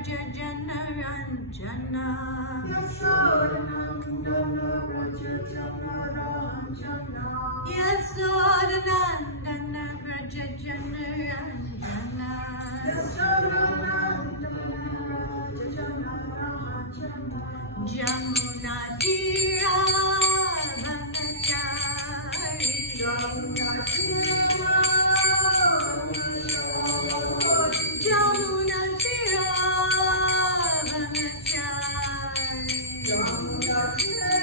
Braja Jana Ranjana Yasodhanandana Braja Jana Ranjana Yasodhanandana Braja Jana Ranjana Yasodhanandana Braja Jana Ranjana Jamuna Tira Bhattacharya Jamuna Tira Jamuna Tira Bhattacharya Jamuna Tira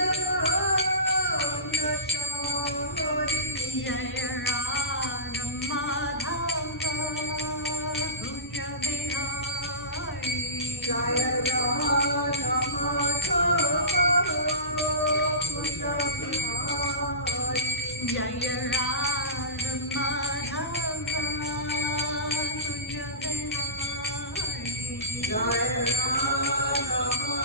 Jaya Radha Madhava Punya Bihari Jaya Radha Madhava Punya Bihari Jaya Radha Madhava Punya Bihari Jaya Radha Madhava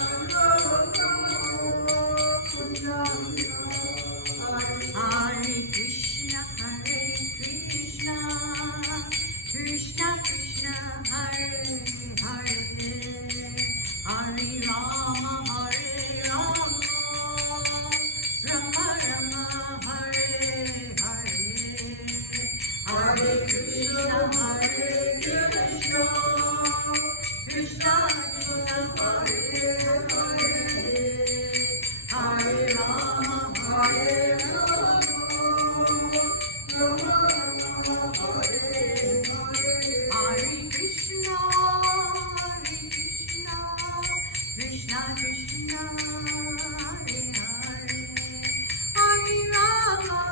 Punya Bihari Hare Krishna Krishna Krishna Hare Hare Hare Rama Rama Rama Hare Hare Hare Krishna Krishna Krishna Hare Hare Hare Rama Hare Krishna Krishna Krishna Hare Hare Hare Rama Rama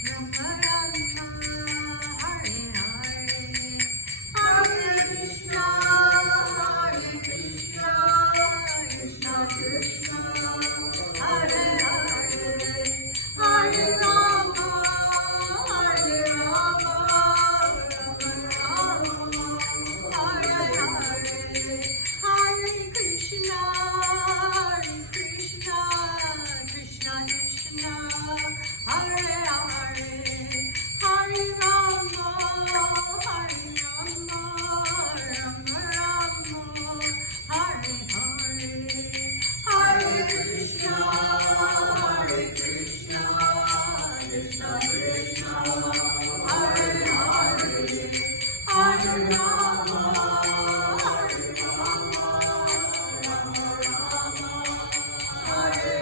Rama Hare Hare Hare Krishna Krishna Krishna Hare Hare Hare Rama Hare Krishna Krishna Krishna Hare Hare Hare Rama Rama Hare Hare Hare Krishna Krishna Krishna Hare Hare Hare Rama Hare Hare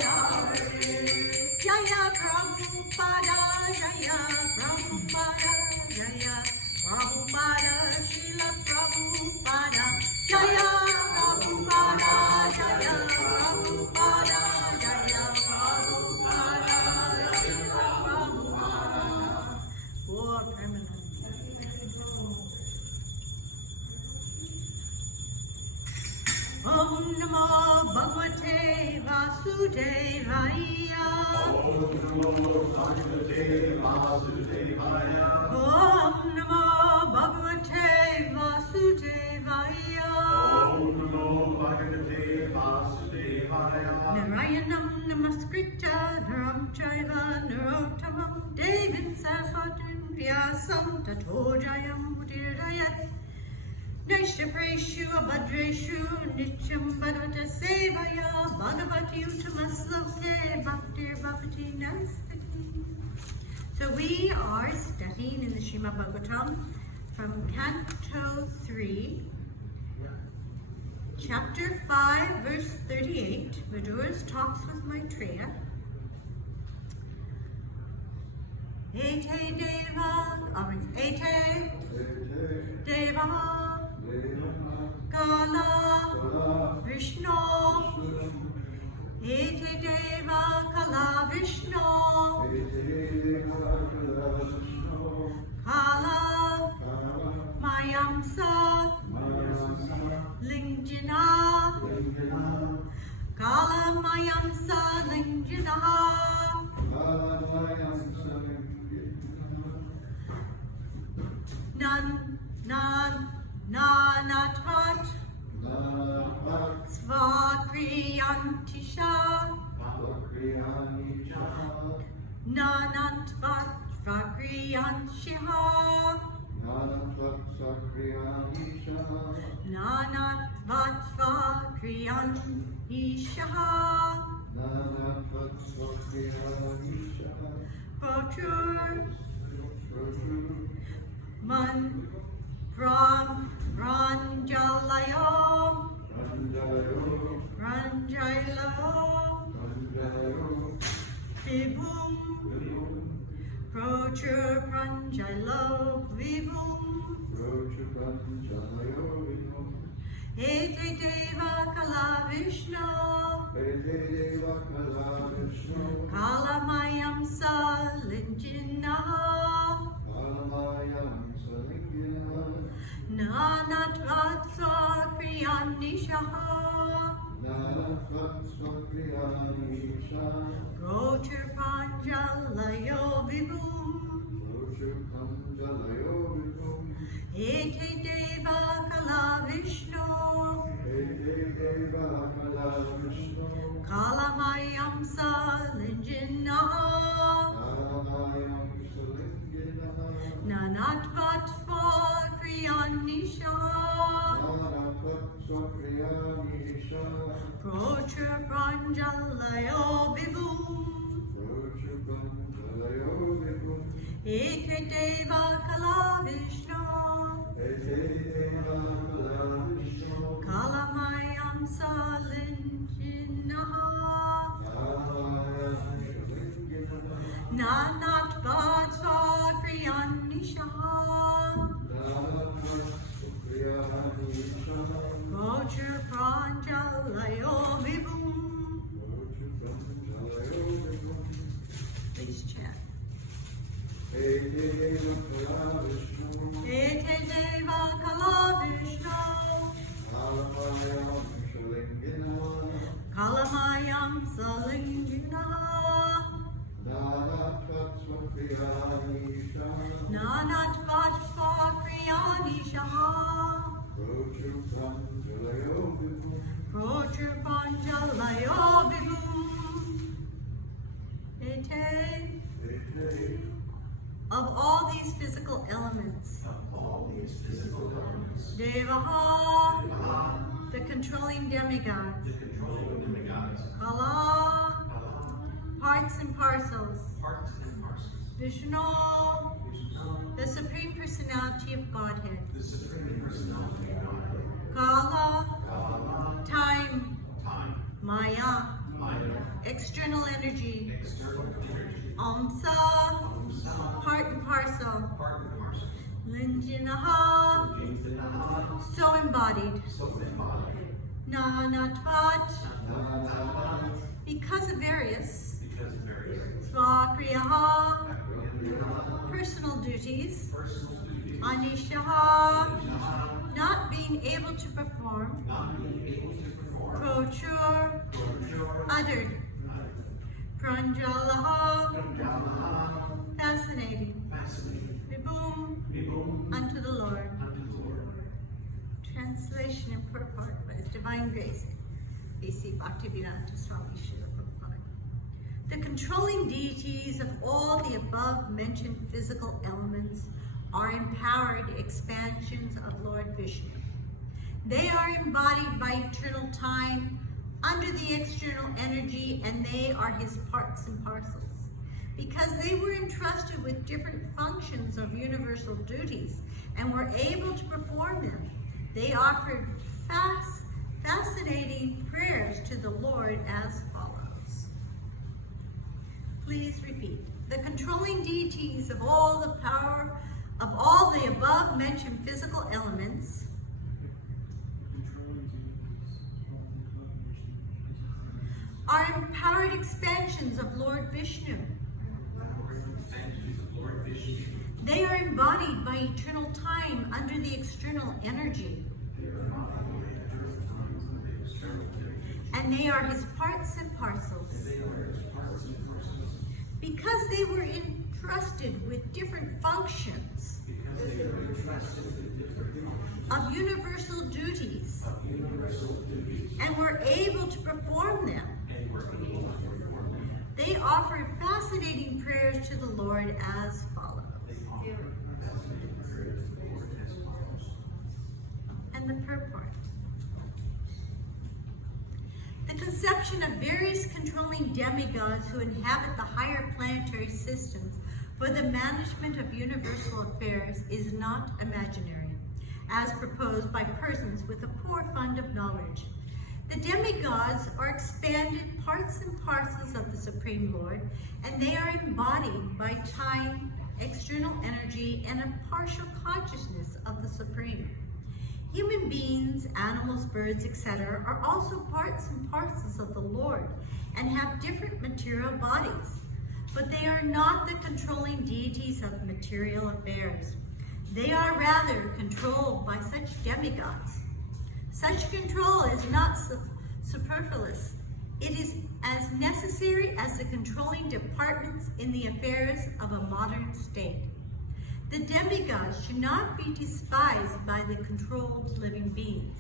Jaya Prabhupada Jaya Prabhupada Jaya Prabhupada Srila Prabhupada Jaya Prabhupada Jaya Prabhupada Jaya Prabhupada Jaya Prabhupada Four permanent. Om Namo Bhagavate Vasudevaya Om Namo Bhagavate Vasudevaya. Om Namo Bhagavate Vasudevaya Om Namo Bhagavate Vasudevaya. Narayanam Namaskritya Naram Chaiva Narottamam Devim Saraswatim Vyasam Tato Jayam Udirayat Naishyapreshu Abhadreshu Nityam Bhagavata Sevaya Bhagavati Uttamasloke Bhaktir Bhavati Nastati. So we are studying in the Srimad Bhagavatam from Canto 3, Chapter 5, verse 38, Vidura's talks with Maitreya. Ete Deva, Ete Deva, Kala Vishnu, Ete Deva Kala Vishnu, Kala Mayamsa Lingjana, Kala Mayamsa Lingjana, Nanatat Svakriyantisha Nanatvat Svakriyanshiha Nanatvatva kriyan ishaha. Prochur man ranjalayo. Vibhum Prochur pranjalo vibhum. Ete deva kala Vishnu. Kalamayam salinjinaha. Nanatvatsa kriyanishaha. Rochur panjalayo vibhum. Ete deva kala Vishnu. Kalamayam salinjinaha. Nanatvatva kriyanishaha. Prochur pranjalayo vibhum. Eke deva kala Vishnu. Kalamayam salinjinaha. Nanatvatva kriyanishaha. Prochur pranjalayo vibhum. Please chant. Ete deva kala Vishnu. Kalamayam salinjinaha. Nanatvatva kriyanishaha. Prochur panjalayo vibhum. Ete. Of all these physical elements, Devaha, the controlling demigods, Kala, parts and parcels, Vishnu, the Supreme Personality of Godhead, Kala, time, Maya, external energy, Amsa, part and parcel, Linjinaha, so embodied, Nanatvat, because of various, Svakriyaha, personal duties, Anishaha, not being able to perform, Prochur, uttered, Pranjalaha, fascinating, Vibhum, unto the Lord. Translation and purport by His Divine Grace, A.C. Bhaktivedanta Swami Srila Prabhupada. The controlling deities of all the above mentioned physical elements are empowered expansions of Lord Vishnu. They are embodied by eternal time under the external energy, and they are His parts and parcels. Because they were entrusted with different functions of universal duties and were able to perform them, they offered fascinating prayers to the Lord as follows. Please repeat. The controlling deities of all the power of all the above mentioned physical elements are empowered expansions of Lord Vishnu. They are embodied by eternal time under the external energy. And they are His parts and parcels. Because they were entrusted with different functions of universal duties and were able to perform them, they offered fascinating prayers to the Lord as follows. the purport. The conception of various controlling demigods who inhabit the higher planetary systems for the management of universal affairs is not imaginary, as proposed by persons with a poor fund of knowledge. The demigods are expanded parts and parcels of the Supreme Lord, and they are embodied by time, external energy, and a partial consciousness of the Supreme. Human beings, animals, birds, etc. are also parts and parcels of the Lord and have different material bodies, but they are not the controlling deities of material affairs. They are rather controlled by such demigods. Such control is not superfluous. It is as necessary as the controlling departments in the affairs of a modern state. The demigods should not be despised by the controlled living beings.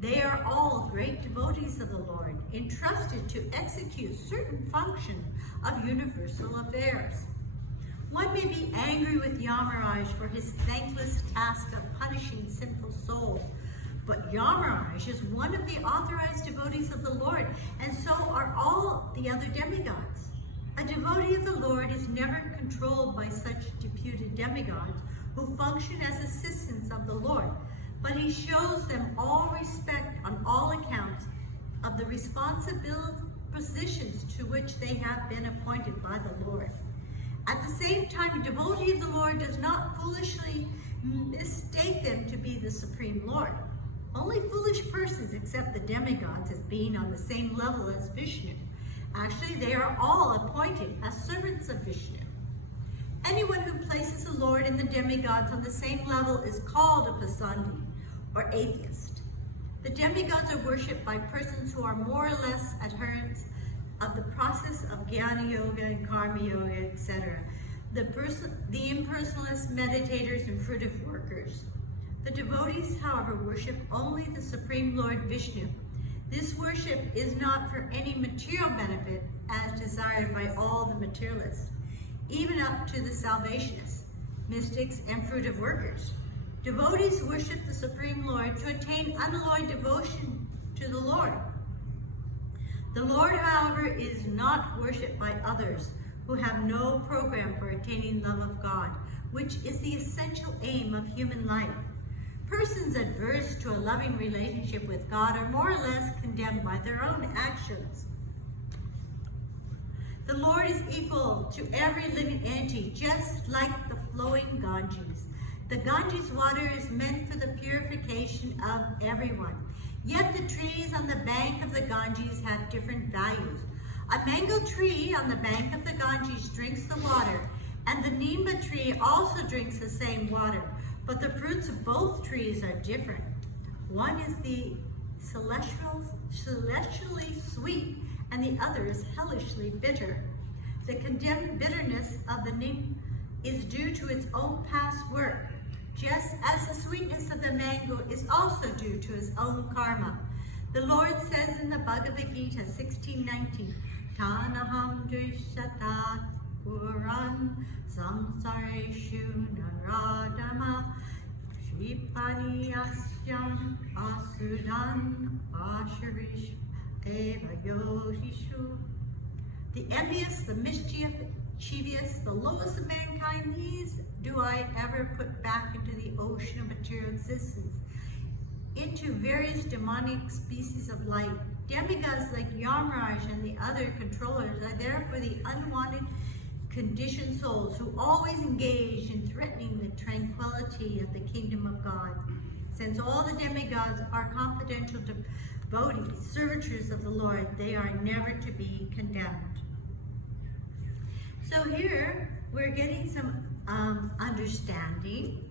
They are all great devotees of the Lord, entrusted to execute certain function of universal affairs. One may be angry with Yamaraj for his thankless task of punishing sinful souls, but Yamaraj is one of the authorized devotees of the Lord, and so are all the other demigods. A devotee of the Lord is never controlled by such deputed demigods who function as assistants of the Lord, but he shows them all respect on all accounts of the responsible positions to which they have been appointed by the Lord. At the same time, a devotee of the Lord does not foolishly mistake them to be the Supreme Lord. Only foolish persons accept the demigods as being on the same level as Vishnu. Actually, they are all appointed as servants of Vishnu. Anyone who places the Lord and the demigods on the same level is called a pasandi, or atheist. The demigods are worshipped by persons who are more or less adherents of the process of Jnana Yoga and Karma Yoga, etc. The impersonalist meditators and fruitive workers. The devotees, however, worship only the Supreme Lord Vishnu. This worship is not for any material benefit as desired by all the materialists, even up to the salvationists, mystics, and fruitive workers. Devotees worship the Supreme Lord to attain unalloyed devotion to the Lord. The Lord, however, is not worshipped by others who have no program for attaining love of God, which is the essential aim of human life. Persons adverse to a loving relationship with God are more or less condemned by their own actions. The Lord is equal to every living entity, just like the flowing Ganges. The Ganges water is meant for the purification of everyone. Yet the trees on the bank of the Ganges have different values. A mango tree on the bank of the Ganges drinks the water, and the Nimba tree also drinks the same water. But the fruits of both trees are different. One is the celestially sweet, and the other is hellishly bitter. The condemned bitterness of the Nimba is due to its own past work, just as the sweetness of the mango is also due to his own karma. The Lord says in the Bhagavad Gita 16:19, Tanaham drishatat puran samsareshu naradama Shripani asyam asudan asharish eva yohishu. The envious, the mischievous, the lowest of mankind, these do I ever put back into the ocean of material existence, into various demonic species of light. Demigods like Yamaraj and the other controllers are there for the unwanted conditioned souls who always engage in threatening the tranquility of the kingdom of God. Since all the demigods are confidential devotees, servitors of the Lord, they are never to be condemned. So here we're getting some understanding.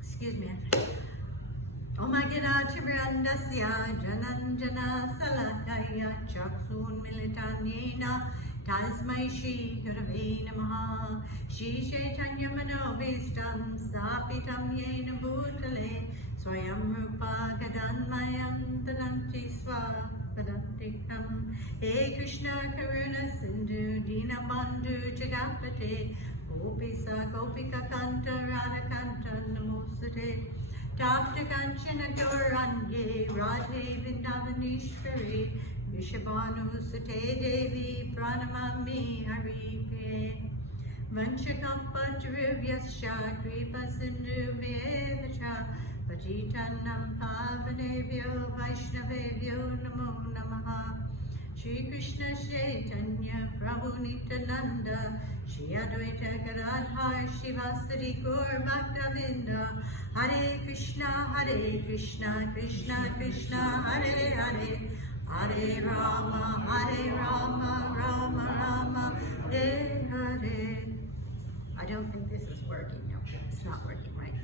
Excuse me. Omagina Tibrandasya Jananjana Salataya Chaksun Militanina Tasmai Shri Gurave Namaha Shri Chaitanya Manobhistam Sapitam Yena Bhutale Swayam Rupa Gadanmayam Tadanti Swapadantikam He Krishna Karuna Sindhu Dinabandhu Jagapate Gopisa Gopika Kanta Radha Kanta Namosate Tapta Kanchana Gauranye Radhe Vrindavaneshwari Vishabhanu Sute Devi Pranamami Haripe Vanchakampatarubhyascha Kripa Sindhu Mevacha Patitanam Pavanebhyo Vaishnavebhyo Namo Namaha Shri Krishna Chaitanya Prabhu Nityananda Shri Advaita Gadadhar Shivasari Gaur Bhaktavinda Hare Krishna Krishna Krishna Hare Hare Hare Rama Rama Rama Hare Hare. I don't think this is working. No, it's not working right.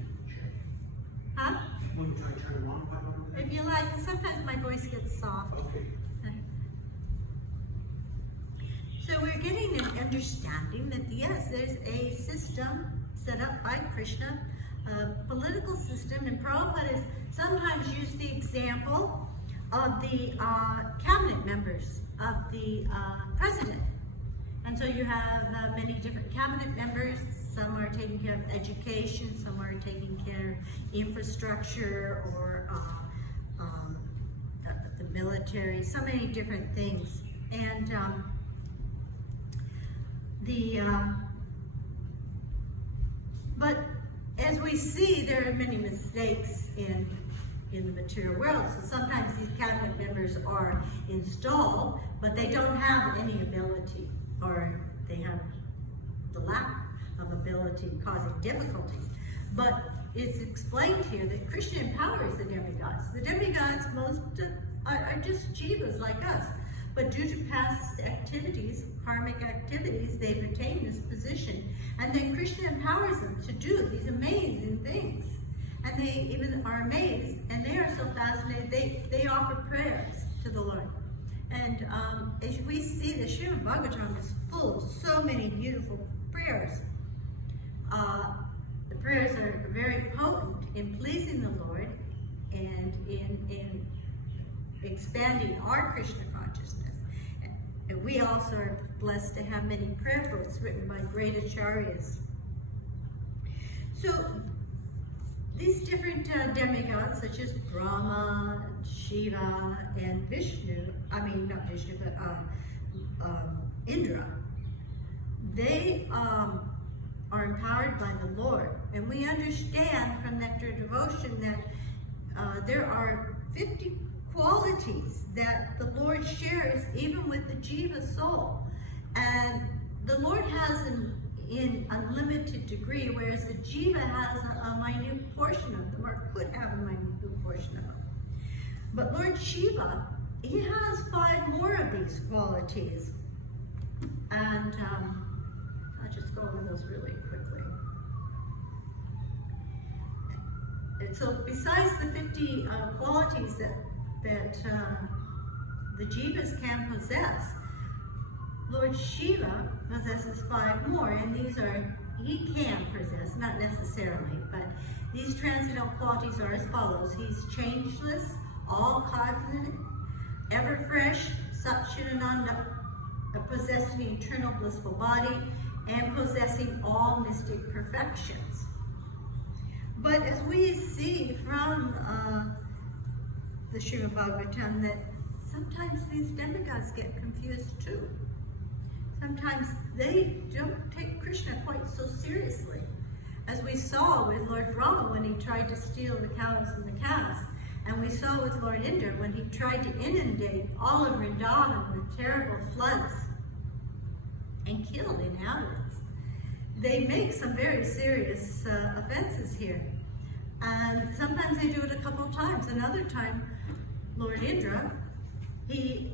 Huh? Want to try to turn it on? Why don't we- If you like, sometimes my voice gets soft. Okay. So we're getting an understanding that yes, there's a system set up by Krishna, a political system, and Prabhupada has sometimes used the example of the cabinet members of the president. And so you have many different cabinet members. Some are taking care of education, some are taking care of infrastructure or the military, so many different things. And but as we see, there are many mistakes in the material world. So sometimes these cabinet members are installed, but they don't have any ability, or they have the lack of ability causing difficulties. But it's explained here that Krishna empowers the demigods. The demigods, most are just jivas like us. But due to past activities, karmic activities, they retain this position. And then Krishna empowers them to do these amazing things. And they even are amazed, and they are so fascinated, they offer prayers to the Lord. And as we see, the Srimad Bhagawatam is full of so many beautiful prayers. The prayers are very potent in pleasing the Lord and in expanding our Krishna consciousness. And we also are blessed to have many prayer books written by great acharyas. So these different demigods, such as Brahma, Shiva, and Vishnu, not Vishnu, but Indra, they are empowered by the Lord. And we understand from Nectar Devotion that there are 50 qualities that the Lord shares even with the Jiva soul. And the Lord has in unlimited degree, whereas the Jiva has a minute portion of them, or could have a minute portion of them. But Lord Shiva, he has 5 more of these qualities. And I'll just go over those really quickly. And so besides the 50 qualities that the Jivas can possess, Lord Shiva possesses 5 more, and these are, he can possess, not necessarily, but these transcendental qualities are as follows. He's changeless, all cognate, ever fresh, Satchidananda, possessing the eternal blissful body, and possessing all mystic perfections. But as we see from the Srimad Bhagavatam, that sometimes these demigods get confused too. Sometimes they don't take Krishna quite so seriously. As we saw with Lord Brahma when he tried to steal the cows and the calves. And we saw with Lord Indra when he tried to inundate all of Vrindavan with terrible floods and killed inhabitants. They make some very serious offenses here. And sometimes they do it a couple of times. Another time, Lord Indra, he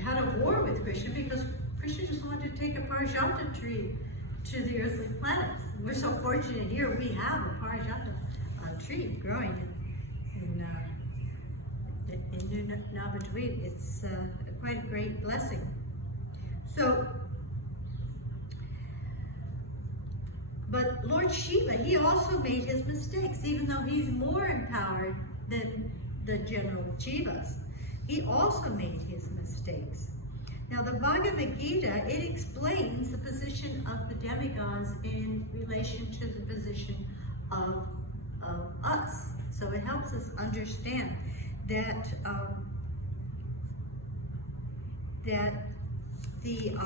had a war with Krishna because Krishna just wanted to take a Parijata tree to the earthly planets. We're so fortunate here we have a Parijata tree growing in Navadwip. It's quite a great blessing. So, but Lord Shiva, he also made his mistakes, even though he's more empowered than the general Jivas. He also made his mistakes. Now the Bhagavad Gita, it explains the position of the demigods in relation to the position of us. So it helps us understand that the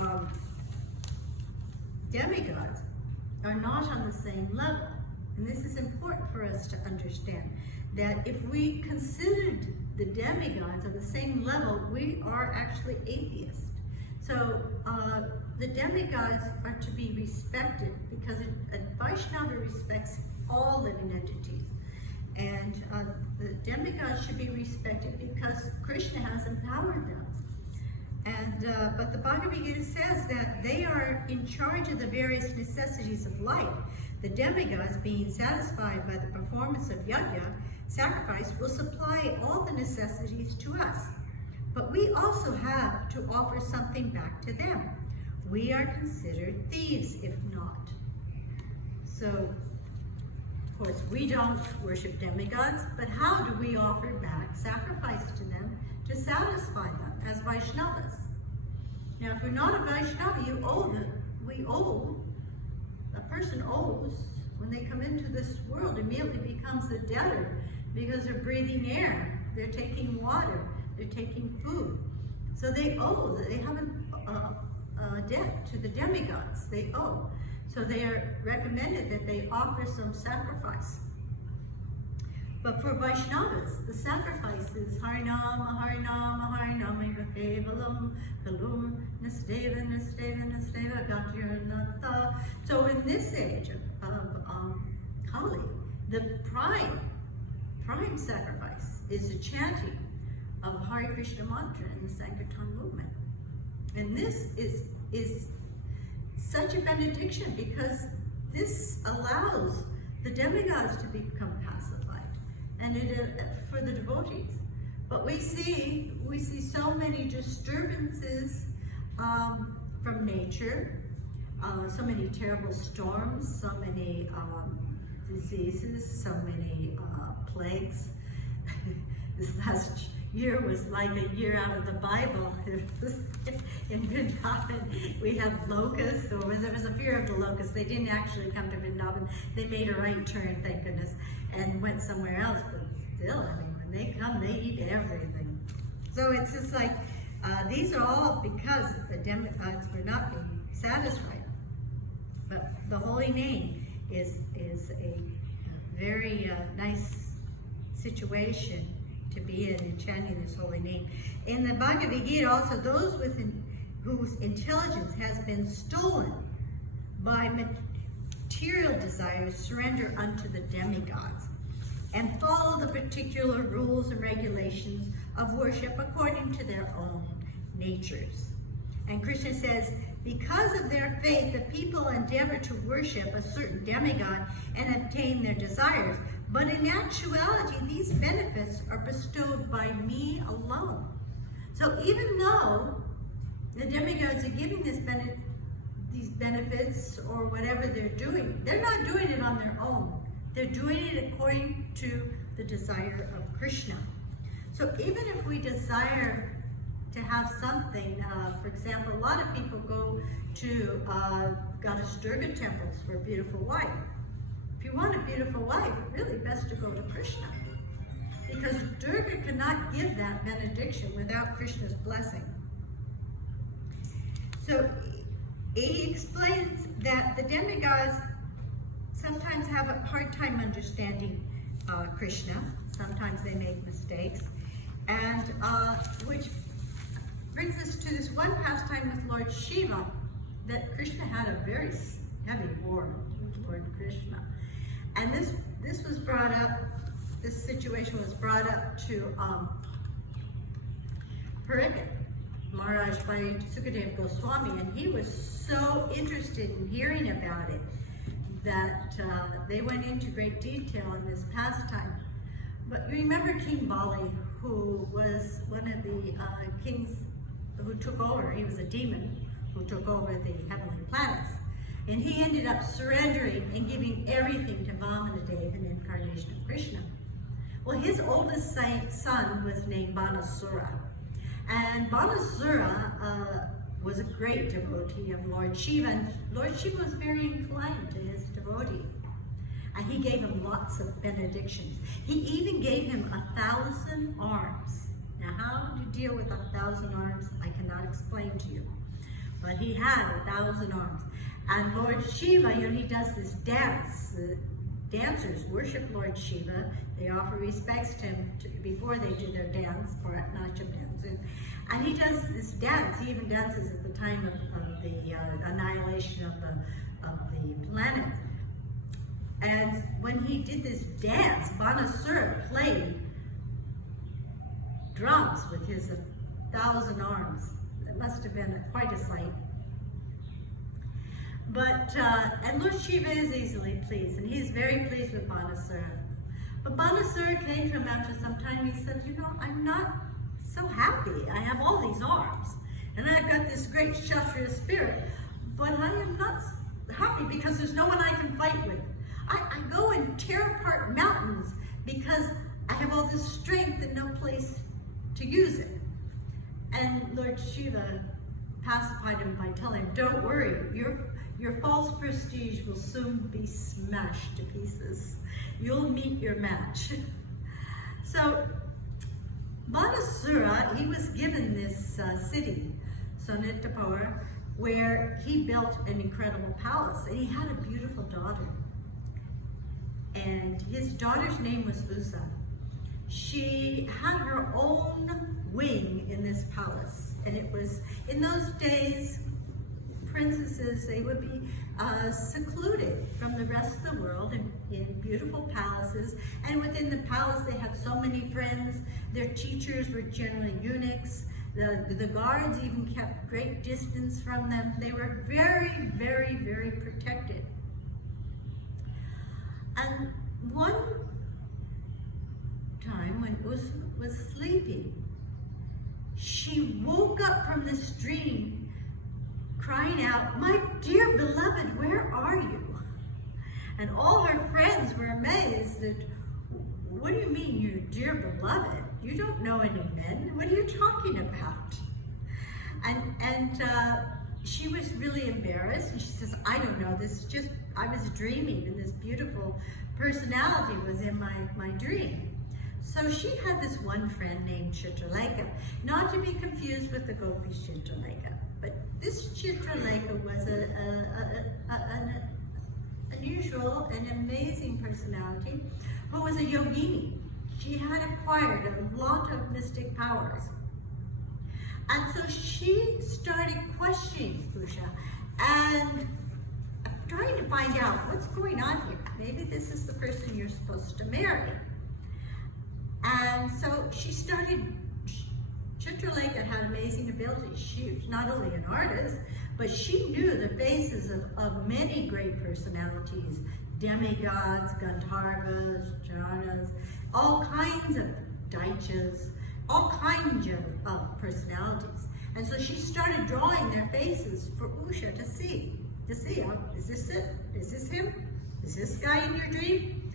demigods are not on the same level. And this is important for us to understand, that if we considered the demigods on the same level, we are actually atheists. So the demigods are to be respected because a Vaishnava respects all living entities. And the demigods should be respected because Krishna has empowered them. And but the Bhagavad Gita says that they are in charge of the various necessities of life. The demigods, being satisfied by the performance of yajna, sacrifice, will supply all the necessities to us. But we also have to offer something back to them. We are considered thieves if not. So, of course, we don't worship demigods, but how do we offer back sacrifice to them to satisfy them as Vaishnavas? Now, if we're not a Vaishnava, a person owes, when they come into this world, immediately becomes a debtor because they're breathing air, they're taking water, they're taking food. So they owe, they have a debt to the demigods, they owe. So they are recommended that they offer some sacrifice. But for Vaishnavas, the sacrifice is Harinama, Harinama, Harinama, Kevalam, Kalum, Nasteva, Nasteva, Nasteva, Gatyarnata. So in this age of Kali, the prime sacrifice is the chanting of Hare Krishna mantra in the Sankirtan movement. And this is such a benediction because this allows the demigods to become pacified, and for the devotees. But we see so many disturbances from nature, so many terrible storms, so many diseases, so many plagues. This last year was like a year out of the Bible. In Vrindavan, we have locusts, or when there was a fear of the locusts, they didn't actually come to Vrindavan. They made a right turn, thank goodness, and went somewhere else. But still, I mean, when they come, they eat everything. So it's just like, these are all because the demigods were not being satisfied. But the holy name is a very nice situation to be in chanting this holy name. In the Bhagavad Gita also, those whose intelligence has been stolen by material desires surrender unto the demigods and follow the particular rules and regulations of worship according to their own natures. And Krishna says, because of their faith, the people endeavor to worship a certain demigod and obtain their desires. But in actuality, these benefits are bestowed by me alone. So even though the demigods are giving these benefits or whatever they're doing, they're not doing it on their own. They're doing it according to the desire of Krishna. So even if we desire to have something, for example, a lot of people go to goddess Durga temples for a beautiful wife. If you want a beautiful wife, it's really best to go to Krishna, because Durga cannot give that benediction without Krishna's blessing. So he explains that the demigods sometimes have a hard time understanding Krishna. Sometimes they make mistakes, and which brings us to this one pastime with Lord Shiva, that Krishna had a very heavy war with Lord Krishna. And this was brought up, this situation was brought up to Pariksit Maharaj by Sukadeva Goswami, and he was so interested in hearing about it that they went into great detail in this pastime. But you remember King Bali, who was one of the kings who took over. He was a demon who took over the heavenly planets. And he ended up surrendering and giving everything to Vamanadeva, an incarnation of Krishna. Well, his oldest son was named Banasura. And Banasura was a great devotee of Lord Shiva, and Lord Shiva was very inclined to his devotee. And he gave him lots of benedictions. He even gave him 1,000 arms. Now, how to deal with 1,000 arms, I cannot explain to you. But he had 1,000 arms. And Lord Shiva, he does this dance. The dancers worship Lord Shiva. They offer respects to him before they do their dance, Bharatanatyam dancing. And he does this dance. He even dances at the time of the annihilation of the planet. And when he did this dance, Banasura played drums with his 1,000 arms. It must have been quite a sight. But, and Lord Shiva is easily pleased, and he's very pleased with Banasura. But Banasura came to him after some time. He said, I'm not so happy. I have all these arms, and I've got this great Kshatriya spirit, but I am not happy because there's no one I can fight with. I go and tear apart mountains because I have all this strength and no place to use it. And Lord Shiva pacified him by telling him, don't worry, your false prestige will soon be smashed to pieces. You'll meet your match. So Banasura, he was given this city, Sonitapur, where he built an incredible palace, and he had a beautiful daughter. And his daughter's name was Usa. She had her own wing in this palace, and it was, in those days, princesses, they would be secluded from the rest of the world in beautiful palaces, and within the palace they had so many friends. Their teachers were generally eunuchs. The guards even kept great distance from them. They were very, very, very protected. And one time when Usa was sleeping, she woke up from this dream crying out, "My dear beloved, where are you?" And all her friends were amazed that, "What do you mean, you dear beloved? You don't know any men. What are you talking about?" And she was really embarrassed, and she says, "I don't know, this is just, I was dreaming, and this beautiful personality was in my dream." So she had this one friend named Chitraleka, not to be confused with the gopi Chitraleka, but this Chitraleka was an unusual and amazing personality who was a yogini. She had acquired a lot of mystic powers. And so she started questioning Usha and trying to find out what's going on here. Maybe this is the person you're supposed to marry. And so she started, Chitraleka had amazing abilities. She was not only an artist, but she knew the faces of many great personalities, demigods, Gandharvas, Janas, all kinds of Daityas, all kinds of personalities. And so she started drawing their faces for Usha to see, oh, is this it? Is this him? Is this guy in your dream?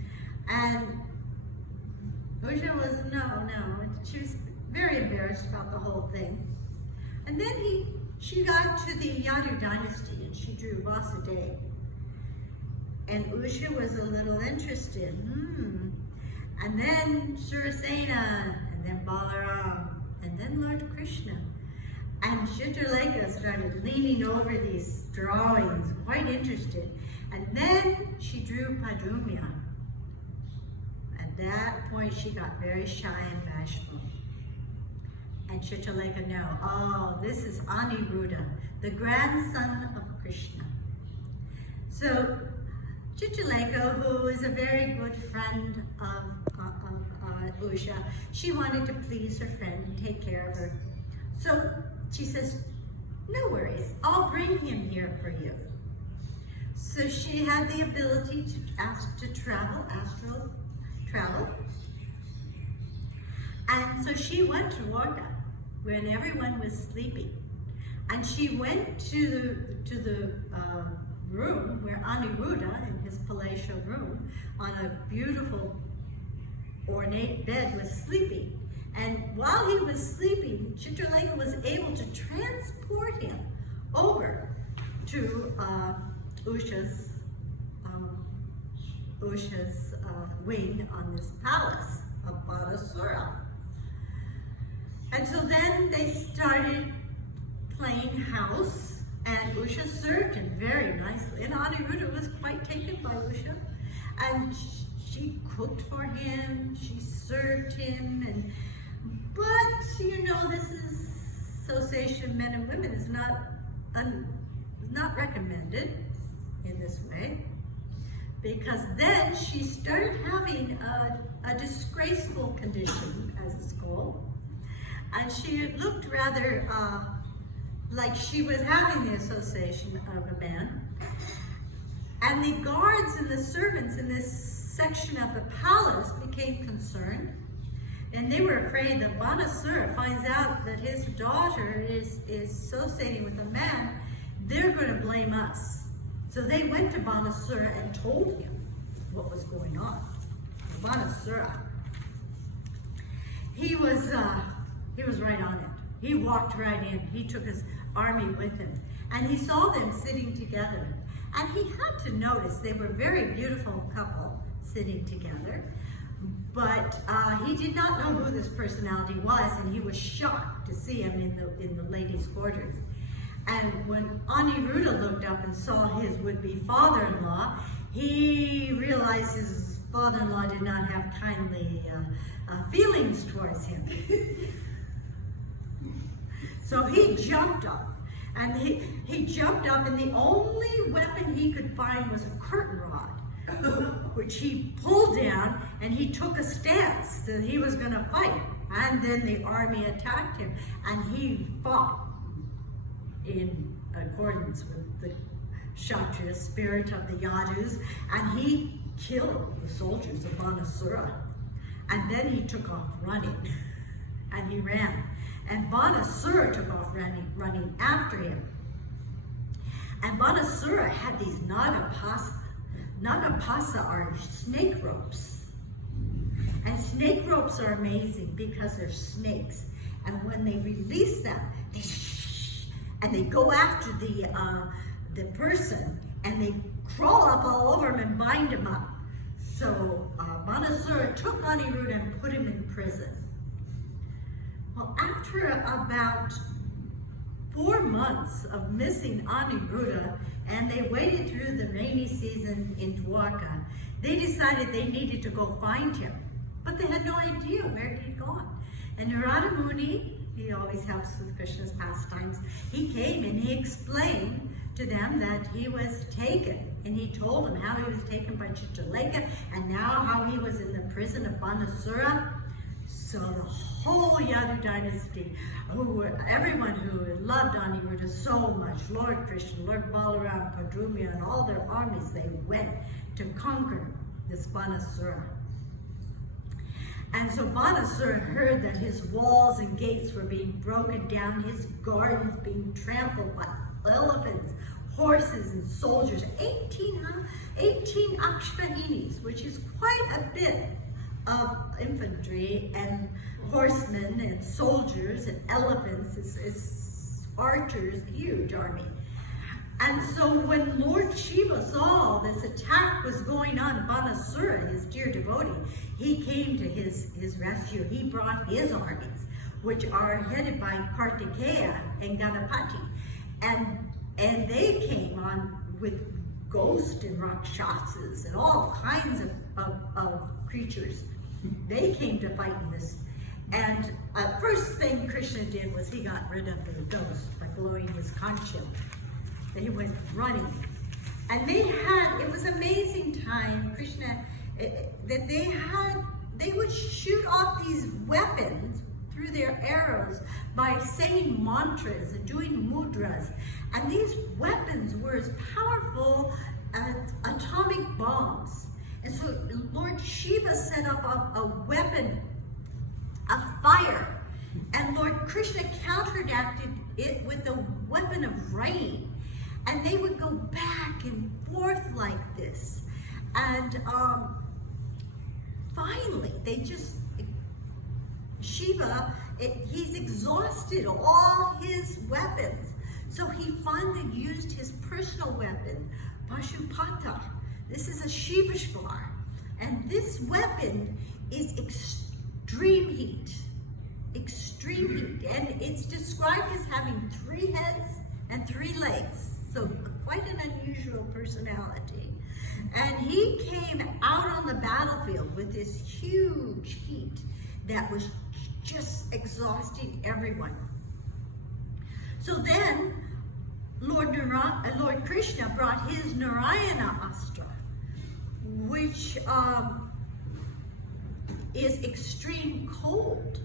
And Usha was, no. She was very embarrassed about the whole thing. And then she got to the Yadu dynasty and she drew Vasudeva. And Usha was a little interested. And then Surasena, and then Balaram, and then Lord Krishna. And Chitraleka started leaning over these drawings, quite interested. And then she drew Padumya. At that point, she got very shy and bashful. And Chitraleka knew, oh, this is Aniruddha, the grandson of Krishna. So Chitraleka, who is a very good friend of Usha, she wanted to please her friend and take care of her. So she says, no worries, I'll bring him here for you. So she had the ability to travel, astral travel. And so she went to Dwarka when everyone was sleeping. And she went to the room where Aniruddha, in his palatial room, on a beautiful ornate bed, was sleeping. And while he was sleeping, Chitraleka was able to transport him over to Usha's Usha's wing on this palace of Banasura. And so then they started playing house, and Usha served him very nicely. And Aniruddha was quite taken by Usha. And she cooked for him, she served him, but you know, this is association of men and women is not recommended in this way, because then she started having a disgraceful condition, as it's called, and she looked rather like she was having the association of a man. And the guards and the servants in this section of the palace became concerned, and they were afraid that Banasura finds out that his daughter is associating with a man, they're going to blame us. So they went to Banasura and told him what was going on. Banasura, he was right on it. He walked right in. He took his army with him, and he saw them sitting together. And he had to notice they were a very beautiful couple sitting together, but he did not know who this personality was, and he was shocked to see him in the ladies' quarters. And when Aniruddha looked up and saw his would-be father-in-law, he realized his father-in-law did not have kindly feelings towards him. So he jumped up. And he jumped up, and the only weapon he could find was a curtain rod, which he pulled down, and he took a stance that he was going to fight. And then the army attacked him, and he fought in accordance with the Kshatriya spirit of the Yadus, and he killed the soldiers of Banasura. And then he took off running, and he ran. And Banasura took off running after him. And Banasura had these Nagapasa. Nagapasa are snake ropes. And snake ropes are amazing because they're snakes. And when they release them, they go after the person, and they crawl up all over him and bind him up. So Banasura took Aniruddha and put him in prison. Well, after about 4 months of missing Aniruddha, and they waited through the rainy season in Dwarka, they decided they needed to go find him. But they had no idea where he'd gone. And Narada Muni, he always helps with Krishna's pastimes, he came and he explained to them that he was taken. And he told them how he was taken by Chitraleka, and now how he was in the prison of Banasura. So the whole Yadu dynasty, everyone who loved Aniruddha so much, Lord Krishna, Lord Balaram, Padrumya, and all their armies, they went to conquer this Banasura. And so Banasura heard that his walls and gates were being broken down, his gardens being trampled by elephants, horses, and soldiers, 18 Akshvahinis, which is quite a bit of infantry and horsemen and soldiers and elephants. It's archers, huge army. And so when Lord Shiva saw this attack was going on, Banasura, his dear devotee, he came to his rescue. He brought his armies, which are headed by Kartikeya and Ganapati. And they came on with ghosts and rakshasas and all kinds of creatures. They came to fight in this. And first thing Krishna did was he got rid of the ghosts by blowing his conch shell. They went running. And it was amazing time, Krishna, that they would shoot off these weapons through their arrows by saying mantras and doing mudras. And these weapons were as powerful as atomic bombs. And so Lord Shiva set up a weapon of fire. And Lord Krishna counteracted it with a weapon of rain. And they would go back and forth like this. And finally, Shiva, he's exhausted all his weapons. So he finally used his personal weapon, Pashupata, This is a Shivashvar. And this weapon is extreme heat. Extreme heat. And it's described as having 3 heads and 3 legs. So quite an unusual personality. And he came out on the battlefield with this huge heat that was just exhausting everyone. So then Lord Krishna brought his Narayana Astra, which is extreme cold.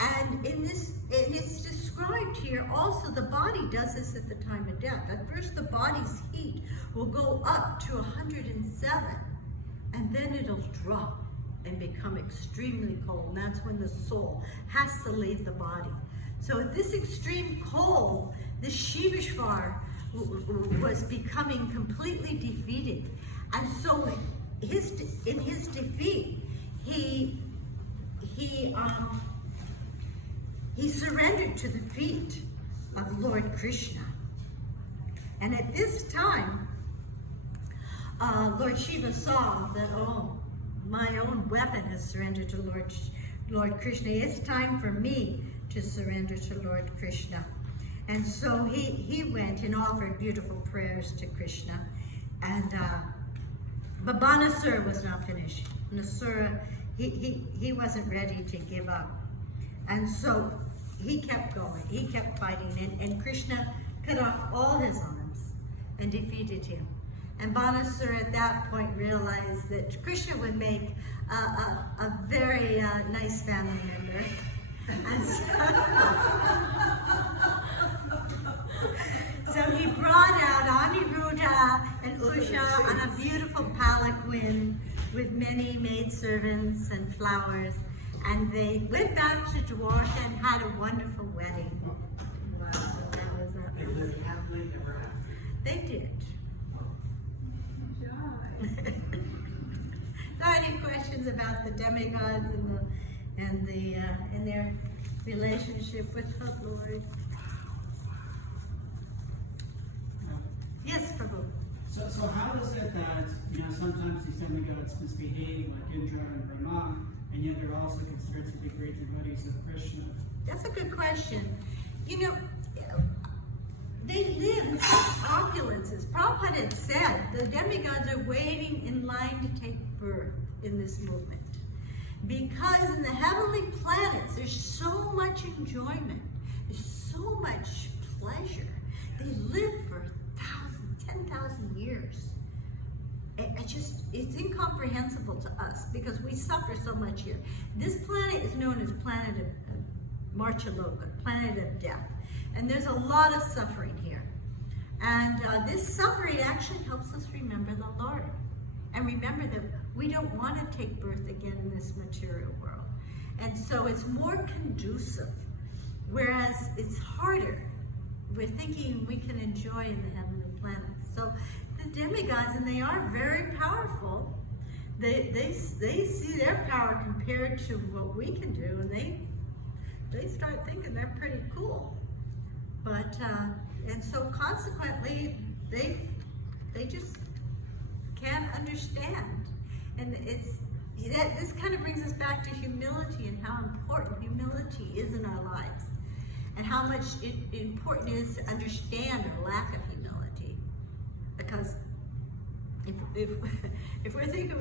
And it's described here also, the body does this at the time of death. At first the body's heat will go up to 107, and then it'll drop and become extremely cold. And that's when the soul has to leave the body. So at this extreme cold, the Shivashvar was becoming completely defeated. And so in his defeat, he surrendered to the feet of Lord Krishna. And at this time, Lord Shiva saw that, oh, my own weapon has surrendered to Lord Krishna. It's time for me to surrender to Lord Krishna. And so he went and offered beautiful prayers to Krishna. And but Banasura was not finished. Nasura, he wasn't ready to give up. And so he kept going, he kept fighting, and Krishna cut off all his arms and defeated him. And Banasura at that point realized that Krishna would make a very nice family member. And so he brought out Aniruddha and Usha on a beautiful palanquin with many maidservants and flowers. And they went back to Dwarka and had a wonderful wedding. Wow, that was They lived happily ever after. They did. So any questions about the demigods and their relationship with the Lord? Yes, Prabhu. So how is it that, sometimes these demigods misbehave like Indra and Brahma, and yet they're also considered to be great devotees of Krishna? That's a good question. They live in such opulences. Prabhupada had said the demigods are waiting in line to take birth in this movement. Because in the heavenly planets, there's so much enjoyment. There's so much pleasure. They live for 10,000 years. It's incomprehensible to us because we suffer so much here. This planet is known as planet of Marchaloka, planet of death. And there's a lot of suffering here. And this suffering actually helps us remember the Lord. And remember that we don't want to take birth again in this material world. And so it's more conducive, whereas it's harder. We're thinking we can enjoy in the heavenly planets. So the demigods, and they are very powerful, they see their power compared to what we can do, and they start thinking they're pretty cool. But, and so consequently, they just can't understand. And this kind of brings us back to humility and how important humility is in our lives. And how much important it is to understand our lack of humility. Because if we're thinking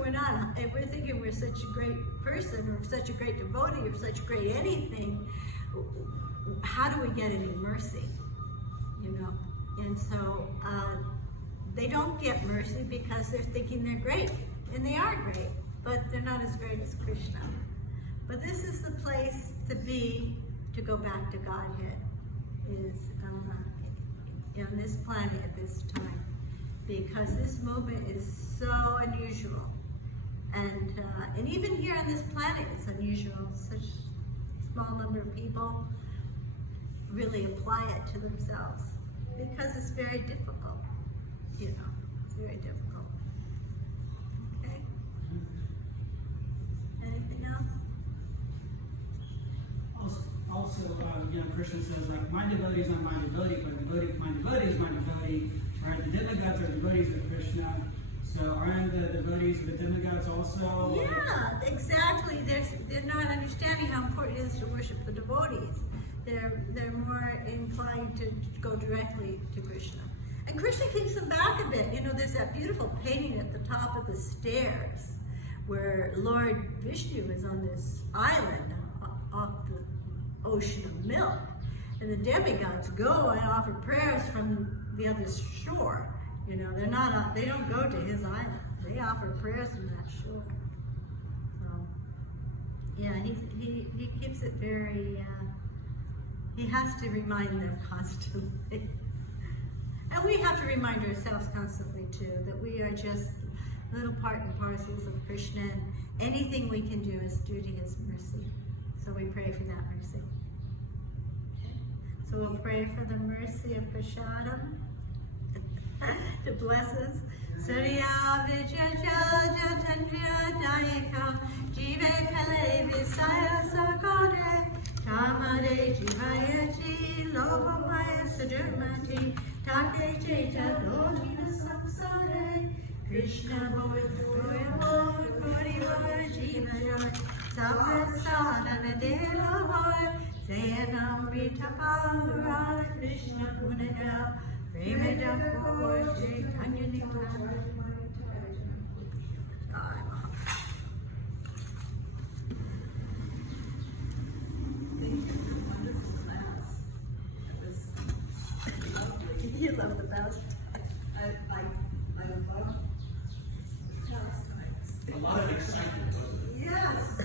if we're thinking we're such a great person, or such a great devotee, or such a great anything, how do we get any mercy? And so they don't get mercy because they're thinking they're great, and they are great, but they're not as great as Krishna. But this is the place to be, to go back to Godhead, is on this planet at this time, because this movement is so unusual, and even here on this planet it's unusual. Such a small number of people really apply it to themselves because it's very difficult. It's very difficult. Okay. Anything else? Also, Krishna says, like, my devotee is not my devotee, but devotee of my devotee is my devotee. Right? The demigods are devotees of Krishna. So aren't the devotees of the demigods also? Yeah, exactly. They're not understanding how important it is to worship the devotees. They're more inclined to go directly to Krishna. And Krishna keeps them back a bit. You know, there's that beautiful painting at the top of the stairs where Lord Vishnu is on this island off the ocean of milk. And the demigods go and offer prayers from the other shore. You know, they don't go to his island. They offer prayers from that shore. So, yeah, he keeps it very, he has to remind them constantly. And we have to remind ourselves constantly too, that we are just little part and parcels of Krishna, and anything we can do is due to his mercy. So we pray for that mercy. So we'll pray for the mercy of Prashadam to bless us. Surya Vijaya Jatandriya Dayaka Jive Kale Visaya Sakare Tamare Jivaya Ji Lobamaya Sudurmati Take Jeta Lodina Samsare Krishna Boya Kori Vaya Jiva Saprasana Dela Vaya Sayanam Ritapara Krishna Punada Premeda Koshi Kanyanikura. You love the best. I love A lot of excitement, wasn't it? Yes.